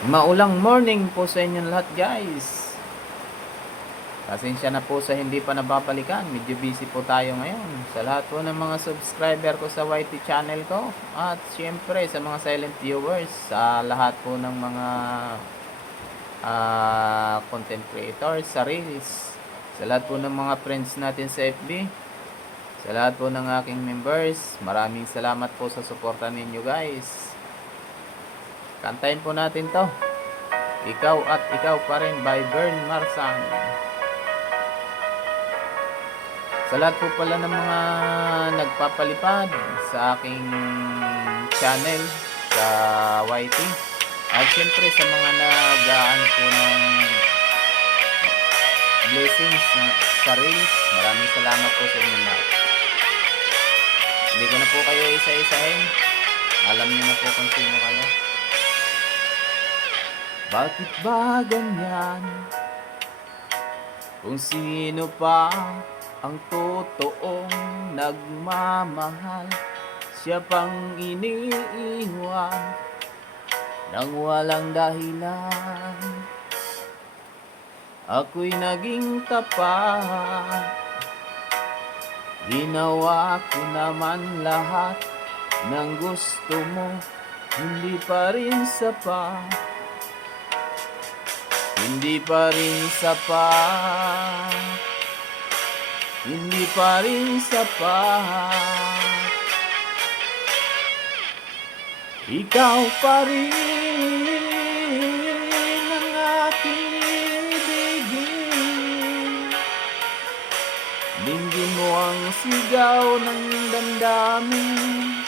Maulang morning po sa inyong lahat, guys. Pasensya na po sa hindi pa nababalikan. Medyo busy po tayo ngayon. Sa lahat po ng mga subscriber ko sa YT channel ko. At syempre sa mga silent viewers. Sa lahat po ng mga content creators sa Reels. Sa lahat po ng mga friends natin sa FB. Sa lahat po ng aking members. Maraming salamat po sa suporta ninyo, guys. Kantahin po natin to. Ikaw at Ikaw pa rin by Bern Marsan. Sa lahat po pala ng mga nagpapalipad sa aking channel sa YT. At syempre sa mga nag-aano po ng blessings sa Reels. Maraming salamat po sa inyo lahat. Hindi ko na po kayo isa-isahin. Alam niyo na po kung sino kayo. Bakit ba ganyan? Kung sino pa ang totoong nagmamahal, siya pang iniiwan nang walang dahilan. Ako'y naging tapat, ginawa ko naman lahat ng gusto mo, hindi pa rin sapat. Hindi pa rin sapat. Hindi pa rin sapat. Ikaw pa rin ang aking ibigin. Dinggin mo ang sigaw ng damdamin.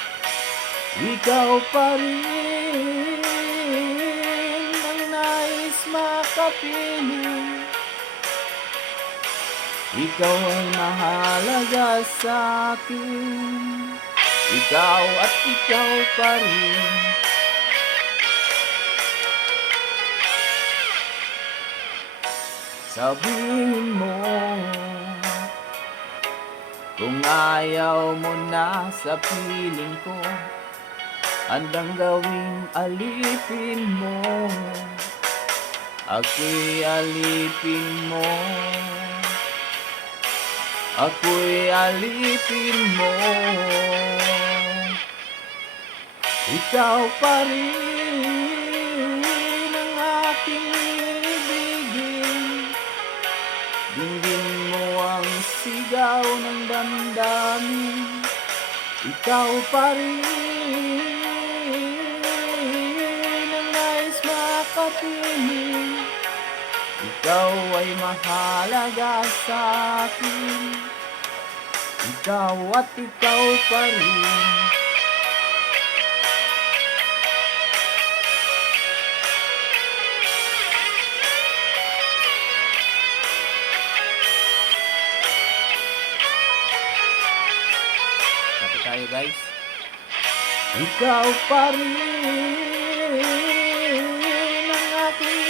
Ikaw pa rin makapiling. Ikaw ay mahalaga sa akin. Ikaw at ikaw pa rin. Sabihin mo kung ayaw mo na sa piling ko, handang gawing alipin mo. Ako'y alipin mo. Ako'y alipin mo. Ikaw pa rin ang aking ibigin. Dinggin mo ang sigaw ng damdamin. Ikaw pa rin ang nais makapiling. Ikaw ay mahalaga sa akin. Ikaw at ikaw pa rin. Kapit tayo, guys. Ikaw pa rin ang aking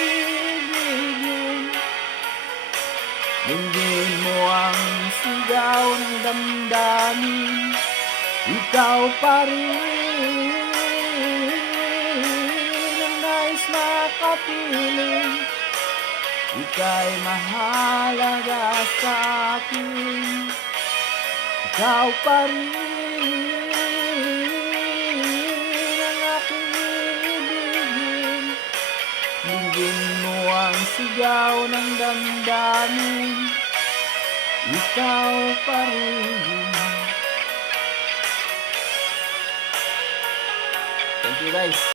dinggin mo ang sigaw ng damdamin. Ikaw pa rin ang nais makapiling. Ika'y mahalaga sa akin. Ikaw pa rin ang aking ibigin. Dinggin mo ang sigaw ng damdamin. Ikaw pa rin. Thank you, guys.